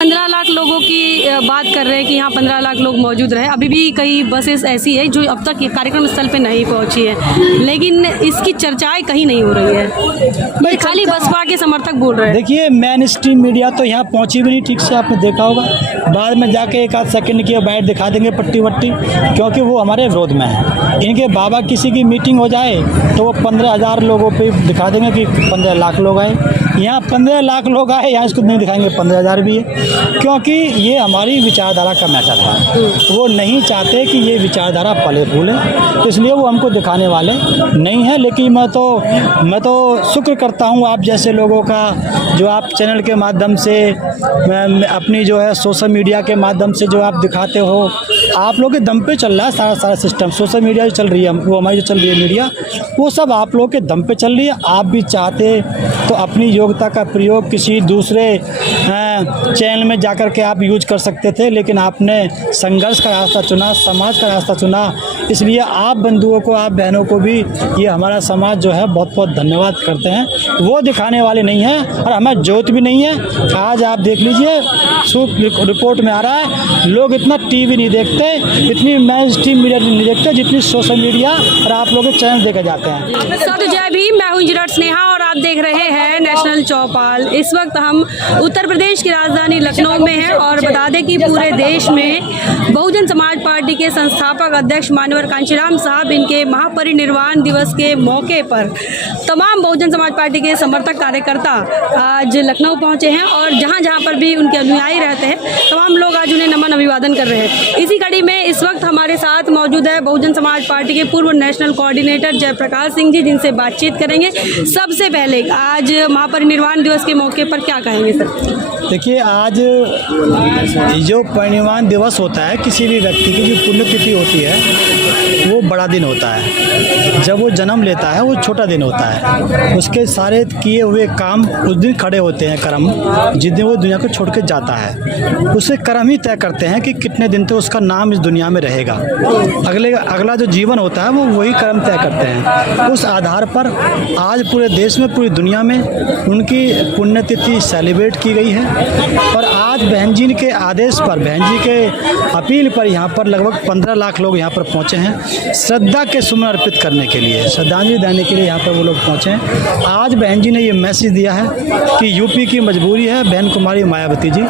15 लाख लोगों की बात कर रहे हैं कि यहाँ 15 लाख लोग मौजूद रहे। अभी भी कई बसेस ऐसी है जो अब तक कार्यक्रम स्थल पे नहीं पहुँची है, लेकिन इसकी चर्चाएं कहीं नहीं हो रही है। भाई खाली बसपा के समर्थक बोल रहे हैं। देखिए, मेन स्ट्रीम मीडिया तो यहाँ पहुँची भी नहीं ठीक से, आपने देखा होगा। बाद में जाके एक आध सेकंड की बाइट दिखा देंगे पट्टी वट्टी, क्योंकि वो हमारे विरोध में है। इनके बाबा किसी की मीटिंग हो जाए तो वो 15,000 लोगों पे दिखा देंगे कि 15 लाख लोग आए। यहाँ 15 लाख लोग आए, यहाँ इसको नहीं दिखाएंगे 15,000 भी है, क्योंकि ये हमारी विचारधारा का मैटर है। वो नहीं चाहते कि ये विचारधारा पले फूले, तो इसलिए वो हमको दिखाने वाले नहीं है। लेकिन मैं तो शुक्र करता हूँ आप जैसे लोगों का, जो आप चैनल के माध्यम से, अपनी जो है सोशल मीडिया के माध्यम से जो आप दिखाते हो, आप लोग के दम पे चल रहा है सारा सिस्टम। सोशल मीडिया जो चल रही है, वो हमारी जो चल रही है मीडिया, वो सब आप लोग के दम पे चल रही है। आप भी चाहते तो अपनी योग्यता का प्रयोग किसी दूसरे चैनल में जाकर के आप यूज कर सकते थे, लेकिन आपने संघर्ष का रास्ता चुना, समाज का रास्ता चुना। इसलिए आप बंधुओं को, आप बहनों को भी ये हमारा समाज जो है बहुत बहुत धन्यवाद करते हैं। वो दिखाने वाले नहीं हैं और हमें जोत भी नहीं है। आज आप देख लीजिए, रिपोर्ट में आ रहा है, लोग इतना टीवी नहीं देखते, इतनी मेन स्ट्रीम मीडिया नहीं देखते जितनी सोशल मीडिया और आप लोग के चैनल देखे जाते हैं। साधु जय भीम, मैं हूं इंजीनियर स्नेहा और आप देख रहे हैं नेशनल चौपाल। इस वक्त हम उत्तर प्रदेश की राजधानी लखनऊ में हैं और बता दें कि पूरे देश में बहुजन समाज पार्टी के संस्थापक अध्यक्ष मान्यवर कांशीराम साहब, इनके महापरिनिर्वाण दिवस के मौके पर तमाम बहुजन समाज पार्टी के समर्थक कार्यकर्ता आज लखनऊ पहुंचे हैं और जहां जहां पर भी उनके अनुयायी रहते हैं, तमाम लोग आज उन्हें नमन अभिवादन कर रहे हैं। इसी कड़ी में इस वक्त हमारे साथ मौजूद है बहुजन समाज पार्टी के पूर्व नेशनल कोऑर्डिनेटर जयप्रकाश सिंह जी, जिनसे बातचीत करेंगे। सबसे पहले आज महापरिनिर्वाण दिवस के मौके पर क्या कहेंगे सर? देखिए, आज जो परिनिर्वाण दिवस होता है, किसी भी व्यक्ति की जो पुण्यतिथि होती है, वो बड़ा दिन होता है। जब वो जन्म लेता है, वो छोटा दिन होता है। उसके सारे किए हुए काम उस दिन खड़े होते हैं, कर्म, जिस दिन वो दुनिया को छोड़ के जाता है। उसे कर्म ही तय करते हैं कि कितने दिन तक उसका नाम इस दुनिया में रहेगा। अगला जो जीवन होता है, वो वही कर्म तय करते हैं। उस आधार पर आज पूरे देश में, पूरी दुनिया में उनकी पुण्यतिथि सेलिब्रेट की गई है। और आज बहन जी के आदेश पर, बहन जी के अपील पर यहाँ पर लगभग 15 लाख लोग यहाँ पर पहुँचे हैं श्रद्धा के सुमन अर्पित करने के लिए, श्रद्धांजलि देने के लिए यहाँ पर वो लोग पहुँचे हैं। आज बहन जी ने ये मैसेज दिया है कि यूपी की मजबूरी है, बहन कुमारी मायावती जी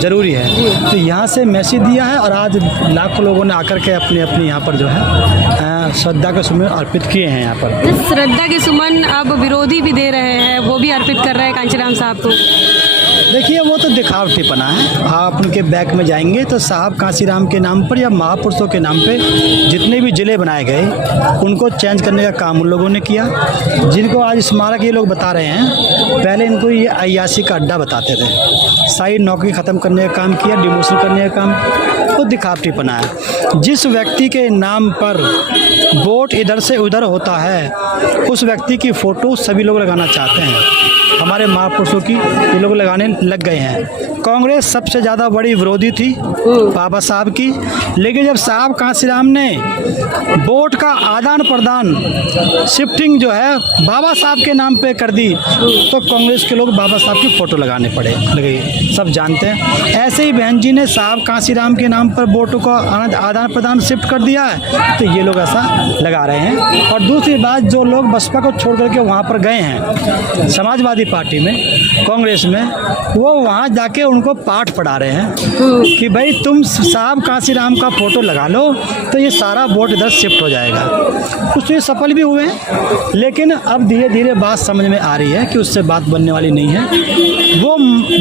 ज़रूरी है, तो यहाँ से मैसेज दिया है। और आज लाखों लोगों ने आकर के अपने यहाँ पर जो है श्रद्धा के सुमन अर्पित किए हैं। यहाँ पर श्रद्धा के सुमन अब विरोधी भी दे रहे हैं, वो भी अर्पित कर रहे हैं कांशीराम साहब को। देखिए, वो तो दिखावटीपना है। आप उनके बैक में जाएंगे तो साहब कांशीराम के नाम पर या महापुरुषों के नाम पे जितने भी जिले बनाए गए, उनको चेंज करने का काम उन लोगों ने किया। जिनको आज स्मारक ये लोग बता रहे हैं, पहले इनको ये अय्याशी का अड्डा बताते थे। साइड नौकरी ख़त्म करने का काम किया, डिमोशन करने का काम, वो दिखावटीपना है। जिस व्यक्ति के नाम पर वोट इधर से उधर होता है, उस व्यक्ति की फ़ोटो सभी लोग लगाना चाहते हैं। हमारे महापुरुषों की ये लोग लगाने लग गए हैं। कांग्रेस सबसे ज़्यादा बड़ी विरोधी थी बाबा साहब की, लेकिन जब साहब कांशीराम ने वोट का आदान प्रदान, शिफ्टिंग जो है बाबा साहब के नाम पे कर दी, तो कांग्रेस के लोग बाबा साहब की फ़ोटो लगाने लगे। सब जानते हैं। ऐसे ही बहन जी ने साहब कांशीराम के नाम पर वोटों का आदान प्रदान शिफ्ट कर दिया है, तो ये लोग ऐसा लगा रहे हैं। और दूसरी बात, जो लोग बसपा को छोड़ करके वहाँ पर गए हैं समाजवादी पार्टी में, कांग्रेस में, वो वहाँ जाके उनको पाठ पढ़ा रहे हैं कि भाई तुम साहब कांशीराम का फ़ोटो लगा लो तो ये सारा वोट इधर शिफ्ट हो जाएगा। कुछ ये सफल भी हुए हैं, लेकिन अब धीरे धीरे बात समझ में आ रही है कि उससे बात बनने वाली नहीं है। वो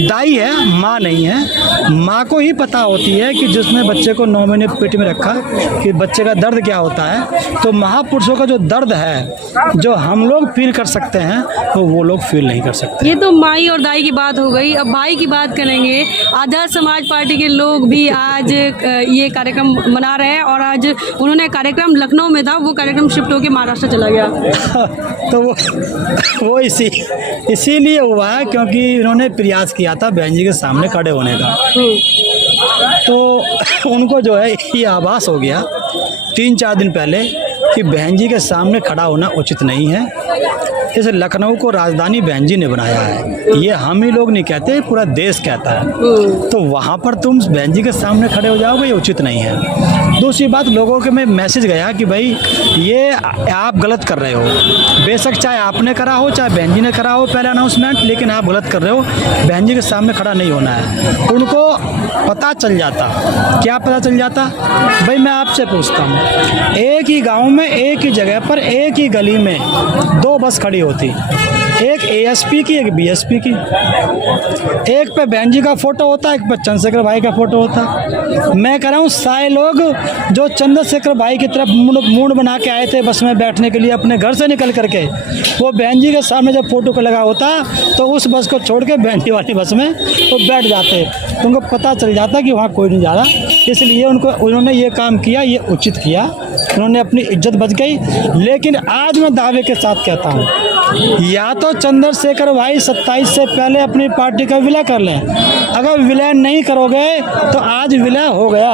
दाई है, माँ नहीं है। माँ को ही पता होती है कि जिसने बच्चे को 9 महीने पेट में रखा कि बच्चे का दर्द क्या होता है। तो महापुरुषों का जो दर्द है, जो हम लोग फील कर सकते हैं, तो वो लोग फील नहीं कर सकते। ये तो माई और दाई की बात हो गई, अब भाई की बात करेंगे। आजाद समाज पार्टी के लोग भी आज ये कार्यक्रम मना रहे हैं और आज उन्होंने कार्यक्रम लखनऊ में था, वो कार्यक्रम शिफ्ट होकर महाराष्ट्र चला गया। तो वो इसीलिए हुआ है क्योंकि उन्होंने प्रयास किया था बहन जी के सामने खड़े होने का, तो उनको जो है ये आभास हो गया 3-4 दिन पहले कि बहन जी के सामने खड़ा होना उचित नहीं है। इस लखनऊ को राजधानी बहन जी ने बनाया है, ये हम ही लोग नहीं कहते, पूरा देश कहता है। तो वहाँ पर तुम बहन जी के सामने खड़े हो जाओगे, ये उचित नहीं है। दूसरी बात, लोगों के में मैसेज गया कि भाई ये आप गलत कर रहे हो, बेशक चाहे आपने करा हो चाहे बहन जी ने करा हो पहले अनाउंसमेंट, लेकिन आप गलत कर रहे हो, बहन जी के सामने खड़ा नहीं होना है। उनको पता चल जाता, क्या पता चल जाता भाई, मैं आपसे पूछता हूँ, एक ही गांव में एक ही जगह पर एक ही गली में 2 बस खड़ी होती, एक एएसपी की एक बीएसपी की, एक पे बहन जी का फोटो होता, एक पे चंद्रशेखर भाई का फोटो होता। मैं कह रहा हूँ सारे लोग जो चंद्रशेखर भाई की तरफ मूड बना के आए थे बस में बैठने के लिए अपने घर से निकल करके, वो बहन जी के सामने जब फोटो को लगा होता तो उस बस को छोड़ के बहन जी वाली बस में वो बैठ जाते, तो उनको पता चल जाता कि वहाँ कोई नहीं जा रहा। इसलिए उन्होंने ये काम किया, ये उचित किया, उन्होंने अपनी इज्जत बच गई। लेकिन आज मैं दावे के साथ कहता हूँ, या तो चंद्रशेखर भाई 27 से पहले अपनी पार्टी का विलय कर लें, अगर विलय नहीं करोगे तो आज विलय हो गया,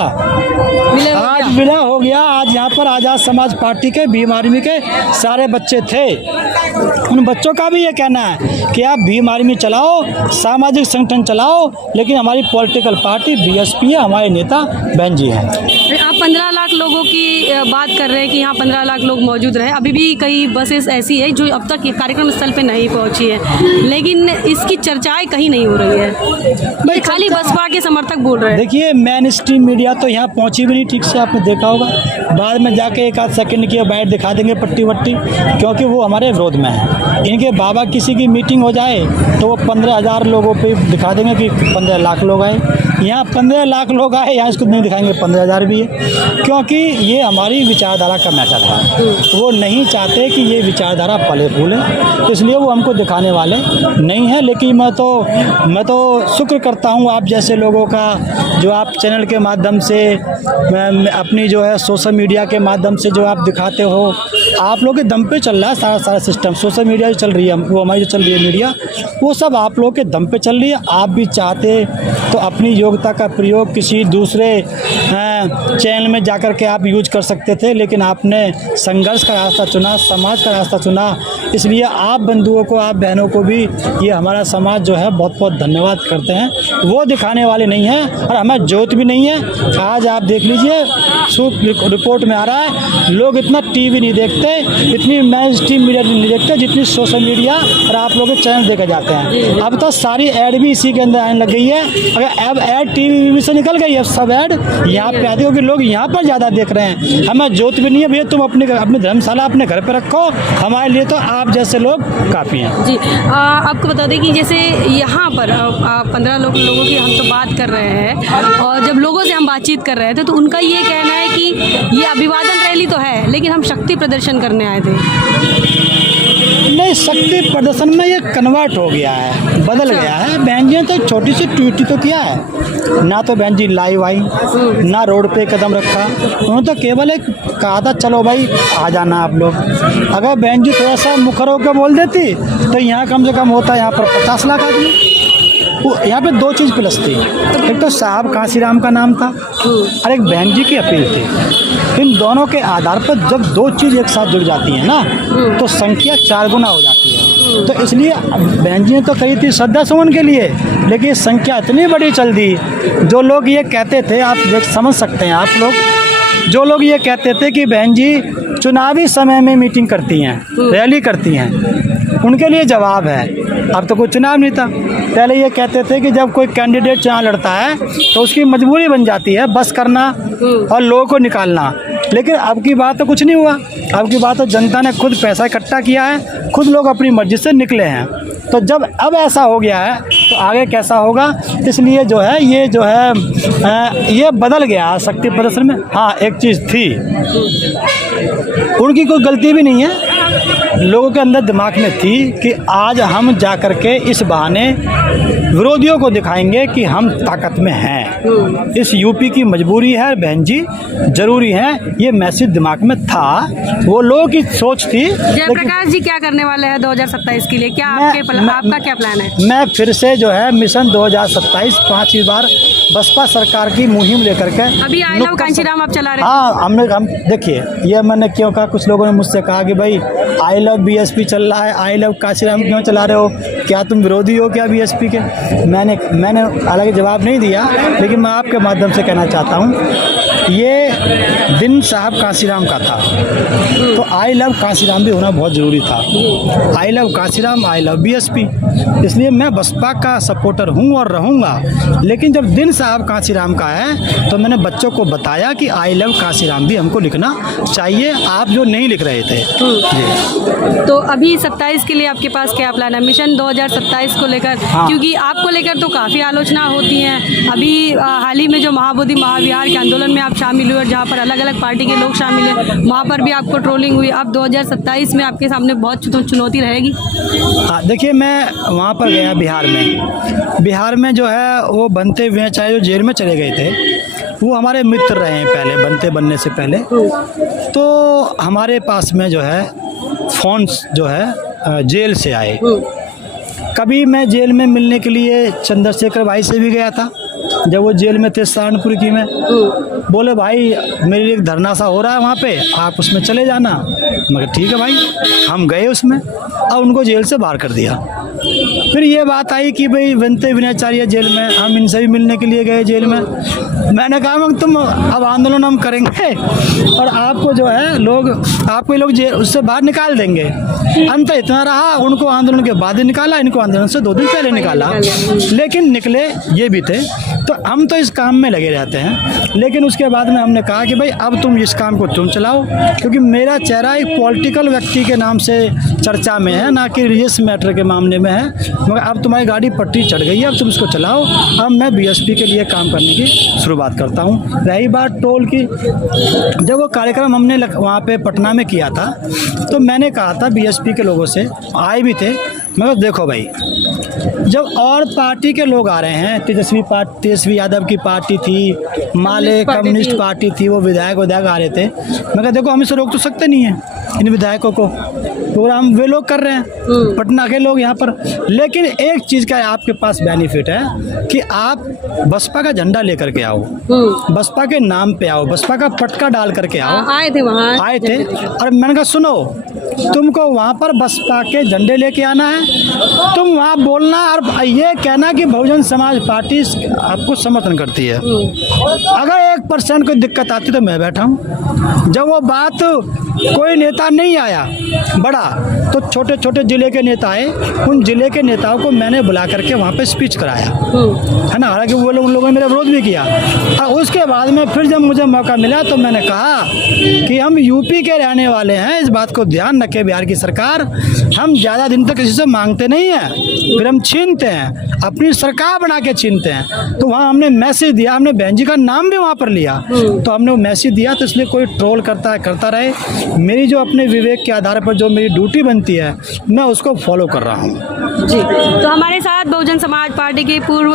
आज विलय हो गया। आज यहाँ पर आज़ाद समाज पार्टी के भीम आर्मी के सारे बच्चे थे, उन बच्चों का भी ये कहना है कि आप भीम आर्मी चलाओ, सामाजिक संगठन चलाओ, लेकिन हमारी पॉलिटिकल पार्टी बीएसपी है, हमारे नेता बहन जी हैं। आप 15 लाख लोगों की बात कर रहे हैं कि यहाँ 15 लाख लोग मौजूद रहे, अभी भी कई बसेस ऐसी है जो अब तक कार्यक्रम स्थल पे नहीं पहुँची है, लेकिन इसकी चर्चाएं कहीं नहीं हो रही है, भाई खाली बसपा के समर्थक बोल रहे हैं। देखिए, मेन स्ट्रीम मीडिया तो यहाँ पहुँची भी नहीं ठीक से, आपने देखा होगा, बाद में जाके एक आध सेकंड की बाइट दिखा देंगे पट्टी वट्टी, क्योंकि वो हमारे विरोध में है। इनके बाबा किसी की मीटिंग हो जाए तो वो 15,000 लोगों पे दिखा देंगे कि 15 लाख लोग आए, यहाँ 15 लाख लोग आए, यहाँ इसको नहीं दिखाएंगे 15,000 भी है, क्योंकि ये हमारी विचारधारा का मैटर है। वो नहीं चाहते कि ये विचारधारा पले फूले, तो इसलिए वो हमको दिखाने वाले नहीं है। लेकिन मैं तो शुक्र करता हूँ आप जैसे लोगों का, जो आप चैनल के माध्यम से, अपनी जो है सोशल मीडिया के माध्यम से जो आप दिखाते हो, आप लोग के दम पे चल रहा है सारा सिस्टम। सोशल मीडिया जो चल रही है, वो हमारी जो चल रही है मीडिया, वो सब आप लोग के दम पे चल रही है। आप भी चाहते तो अपनी योग्यता का प्रयोग किसी दूसरे चैनल में जाकर के आप यूज कर सकते थे, लेकिन आपने संघर्ष का रास्ता चुना, समाज का रास्ता चुना। इसलिए आप बंधुओं को, आप बहनों को भी ये हमारा समाज जो है बहुत बहुत धन्यवाद करते हैं। वो दिखाने वाले नहीं हैं और हमें जोत भी नहीं है। आज आप देख लीजिए, रिपोर्ट में आ रहा है, लोग इतना टीवी नहीं देखते, इतनी मेन स्ट्रीम मीडिया नहीं देखते जितनी सोशल मीडिया और आप लोग के चैनल देखे जाते हैं। अब तो सारी ऐड भी इसी के अंदर आने लग गई है। अगर अब ऐड टीवी से निकल गई है, सब ऐड यहाँ पे आती है, क्योंकि लोग यहाँ पर ज़्यादा देख रहे हैं। हमें जोत भी नहीं है भैया, तुम अपनी धर्मशाला अपने घर पे रखो, हमारे लिए तो आप जैसे लोग काफ़ी हैं। जी, आपको बता दें कि जैसे यहाँ पर 15 लोगों की हम तो बात कर रहे हैं, और जब लोगों से हम बातचीत कर रहे थे तो उनका ये कहना है कि ये अभिवादन रैली तो है, लेकिन हम शक्ति प्रदर्शन करने आए थे। नहीं, शक्ति प्रदर्शन में ये कन्वर्ट हो गया है, बदल गया है। बहन जी ने तो छोटी सी ट्वीट तो किया है, ना तो बहन जी लाइव आई, ना रोड पे कदम रखा, उन्होंने तो केवल एक कहा था चलो भाई आ जाना आप लोग। अगर बहन जी थोड़ा सा मुखर होकर बोल देती तो यहाँ कम से कम होता यहाँ पर 50 लाख आदमी। यहाँ पे 2 चीज़ प्लस थी, एक तो साहब कांसीराम का नाम था और एक बहन जी की अपील थी। इन दोनों के आधार पर जब 2 चीज़ एक साथ जुड़ जाती हैं ना, तो संख्या 4 गुना हो जाती है। तो इसलिए बहन जी ने तो कही थी श्रद्धा सुमन के लिए, लेकिन संख्या इतनी बड़ी चल दी। जो लोग ये कहते थे, आप समझ सकते हैं आप लोग, जो लोग ये कहते थे कि बहन जी चुनावी समय में मीटिंग करती हैं, रैली करती हैं, उनके लिए जवाब है अब तो कोई चुनाव नहीं था। पहले ये कहते थे कि जब कोई कैंडिडेट चुनाव लड़ता है तो उसकी मजबूरी बन जाती है बस करना और लोगों को निकालना, लेकिन अब की बात तो कुछ नहीं हुआ। अब की बात तो जनता ने खुद पैसा इकट्ठा किया है, खुद लोग अपनी मर्जी से निकले हैं। तो जब अब ऐसा हो गया है तो आगे कैसा होगा, इसलिए जो है ये बदल गया शक्ति प्रदर्शन में। हाँ, एक चीज़ थी, उनकी कोई गलती भी नहीं है, लोगों के अंदर दिमाग में थी कि आज हम जा कर के इस बहाने विरोधियों को दिखाएंगे कि हम ताकत में हैं। इस यूपी की मजबूरी है, बहन जी जरूरी है, ये मैसेज दिमाग में था, वो लोगों की सोच थी। जयप्रकाश जी क्या करने वाले हैं 2027 के लिए, क्या आपका क्या प्लान है? मैं फिर से जो है मिशन 2027 5वीं बार बसपा सरकार की मुहिम लेकर के, अभी आई लव कांशीराम आप चला रहे हैं। हाँ, हम देखिए, ये मैंने क्यों कहा, कुछ लोगों ने मुझसे कहा कि भाई आई लव बीएसपी चल रहा है, आई लव काशीराम क्यों चला रहे हो, क्या तुम विरोधी हो क्या बीएसपी के? मैंने हालांकि जवाब नहीं दिया, लेकिन मैं आपके माध्यम से कहना चाहता हूँ ये दिन साहब काशीराम का था, तो आई लव काशीराम भी होना बहुत ज़रूरी था। I love Kashiram, I love BSP, इसलिए मैं बसपा का सपोर्टर हूँ और रहूँगा। लेकिन जब दिन साहब काशीराम का है तो मैंने बच्चों को बताया कि आई लव काशीराम भी हमको लिखना चाहिए, आप जो नहीं लिख रहे थे। जी। तो अभी 27 के लिए आपके पास क्या प्लान है, मिशन 2027 को लेकर? हाँ। क्योंकि आपको लेकर तो काफ़ी आलोचना होती है। अभी हाल ही में जो महाबोधि महाविहार के आंदोलन में आप शामिल हुए और जहाँ पर अलग अलग पार्टी के लोग शामिल हैं, वहाँ पर भी आपको ट्रोलिंग हुई। अब 2027 में आपके सामने बहुत चुनौती रहेगी। हाँ, देखिए मैं वहाँ पर गया बिहार में जो है वो बनते हुए, चाहे जो जेल में चले गए थे, वो हमारे मित्र रहे हैं पहले, बनने से पहले। तो हमारे पास में जो है फ़ोन्स जो है जेल से आए। कभी मैं जेल में मिलने के लिए चंद्रशेखर भाई से भी गया था, जब वो जेल में थे सहारनपुर की में। बोले भाई मेरे लिए एक धरना सा हो रहा है वहाँ पे, आप उसमें चले जाना। मगर ठीक है भाई, हम गए उसमें और उनको जेल से बाहर कर दिया। फिर ये बात आई कि भाई बनते विनयाचार्य जेल में, हम इनसे भी मिलने के लिए गए जेल में। मैंने कहा मगर तुम अब आंदोलन हम करेंगे और आपको जो है आपको ये लोग जेल उससे बाहर निकाल देंगे। अंत इतना रहा, उनको आंदोलन के बाद ही निकाला, इनको आंदोलन से 2 दिन पहले निकाला, लेकिन निकले ये भी थे। तो हम तो इस काम में लगे रहते हैं, लेकिन उसके बाद में हमने कहा कि भाई अब तुम इस काम को तुम चलाओ, क्योंकि मेरा चेहरा एक पॉलिटिकल व्यक्ति के नाम से चर्चा में है, ना कि रिलीजियस मैटर के मामले में है। मगर अब तुम्हारी गाड़ी पटरी चढ़ गई है, अब तुम इसको चलाओ। अब मैं बीएसपी के लिए काम करने की शुरुआत करता हूँ। रही बात टोल की, जब वो कार्यक्रम हमने वहाँ पे पटना में किया था, तो मैंने कहा था बीएसपी के लोगों से, आए भी थे, मगर देखो भाई जब और पार्टी के लोग आ रहे हैं, तेजस्वी यादव की पार्टी थी, माले कम्युनिस्ट पार्टी थी, वो विधायक आ रहे थे। मगर देखो हम इसे रोक तो सकते नहीं हैं इन विधायकों को, प्रोग्राम वे लोग कर रहे हैं, पटना के लोग यहाँ पर। लेकिन एक चीज़ का आपके पास बेनिफिट है कि आप बसपा का झंडा लेकर के आओ, बसपा के नाम पे आओ, बसपा का पटका डाल करके आओ। आए थे वहाँ, आए थे, और मैंने कहा सुनो, तुमको वहाँ पर बसपा के झंडे लेके आना है, तुम वहाँ बोलना और ये कहना कि बहुजन समाज पार्टी आपको समर्थन करती है। अगर 1% कोई दिक्कत आती तो मैं बैठा हूँ। जब वो बात कोई नेता नहीं आया बड़ा, तो छोटे छोटे जिले के नेता आए, उन जिले के नेताओं को मैंने बुला करके वहाँ पे स्पीच कराया, है ना। हालांकि वो लोग, उन लोगों ने मेरा विरोध भी किया। और उसके बाद में फिर जब मुझे मौका मिला तो मैंने कहा कि हम यूपी के रहने वाले हैं, इस बात को ध्यान रखे बिहार की सरकार, हम ज़्यादा दिन तक किसी से मांगते नहीं हैं, फिर हम छीनते हैं, अपनी सरकार बना के छीनते हैं। तो वहाँ हमने मैसेज दिया, हमने बहन जी का नाम भी वहाँ पर लिया, तो हमने वो मैसेज दिया। तो इसलिए कोई ट्रोल करता रहे, मेरी जो अपने विवेक के आधार पर जो मेरी ड्यूटी बनती है, मैं उसको फॉलो कर रहा हूँ। जी, तो हमारे साथ बहुजन समाज पार्टी के पूर्व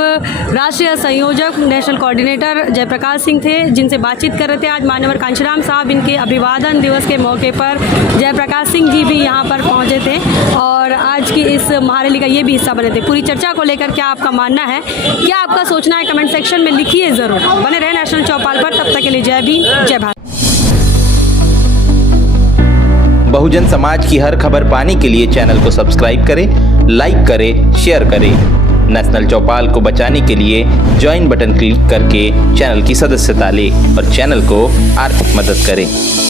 राष्ट्रीय संयोजक, नेशनल कोऑर्डिनेटर जयप्रकाश सिंह थे, जिनसे बातचीत कर रहे थे। आज माननीय कांशीराम साहब इनके अभिवादन दिवस के मौके पर जयप्रकाश सिंह जी भी यहाँ पर पहुँचे थे और आज की इस महारैली का ये भी हिस्सा बने थे। पूरी चर्चा को लेकर क्या आपका मानना है, क्या आपका सोचना है, कमेंट सेक्शन में लिखिए ज़रूर। बने रहे नेशनल चौपाल पर, तब तक के लिए जय भीम, जय भारत। बहुजन समाज की हर खबर पाने के लिए चैनल को सब्सक्राइब करें, लाइक करें, शेयर करें। नेशनल चौपाल को बचाने के लिए ज्वाइन बटन क्लिक करके चैनल की सदस्यता लें और चैनल को आर्थिक मदद करें।